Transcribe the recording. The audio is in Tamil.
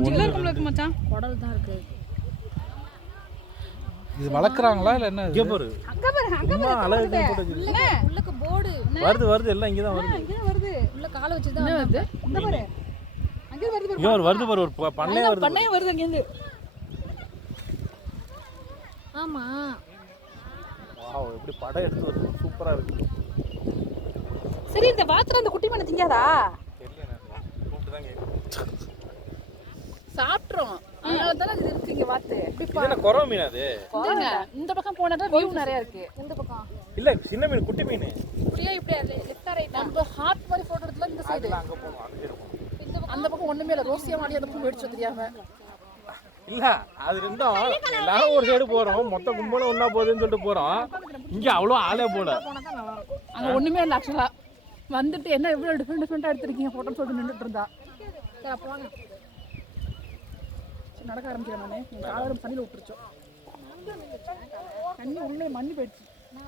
குஞ்சுகளா இருக்கும்ல இருக்கு மச்சான். குடல் தான் இருக்கு. இது வளர்க்குறாங்களா இல்லை என்ன இங்கே பாரு. அங்க பாரு அங்க சும்மா அழகு தான் போட்டு. என்ன உள்ளக்கு போர்டு வருது வருது எல்லாம் இங்கே தான் வருது. இங்க வருது. உள்ள காலை வச்சு தான் வருது? இந்த பாரு. அங்க வருது பாரு இங்கே ஒரு வருது பாரு ஒரு பண்ணையே வருது பாரு. பண்ணையே வருது அங்க இருந்து ஆமா. Wow, எப்படி படம் எடுத்து வருது. சூப்பராக இருக்கு. சரி இந்த வாத்துல அந்த குட்டி மண்ணை திங்காதா? சாப்பிட்றோம். அதனால தானே இது இருக்கு இங்க வாத்து என்ன குறவ மீன் அது? பாருங்க இந்த பக்கம் போனா தான் வியூ நிறைய இருக்கு. இந்த பக்கம். இல்ல சின்ன மீன் குட்டி மீன். இப்படியே இப்படியே லெஃப்டா ரைட் நம்ம ஹார்ட் மாதிரி போட்டோ எடுத்துல இந்த சைடு அங்கே போகணும் அங்கே இருக்கும். அந்த பக்கம் ஒண்ணுமே இல்ல. ரோசியா மாடி அந்த பக்கம் வெடிச்சு தெரியாம. இல்ல அது ரெண்டும் எல்லாரும் ஒரு சைடு போறோம். மொத்த கும்பலும் ஒண்ணா போகுதுன்னு சொல்லிட்டு போறோம். இங்க அவ்வளோ ஆளே போல. அங்க ஒண்ணுமே இல்ல ஆக்சுவலா வந்துட்டு என்ன இவ்வளவு டிஃப்ரெண்ட் டிஃப்ரெண்டா எடுத்திருக்கீங்க? போட்டோன்னு சொல்லிட்டு நின்றுட்டு இருந்தா. நடக்க ஆரம்பிக்கிறேன் நான். என் காலரும் தண்ணியில் விட்டுருச்சோம் தண்ணி உள்ளே மண்ணி போயிடுச்சு.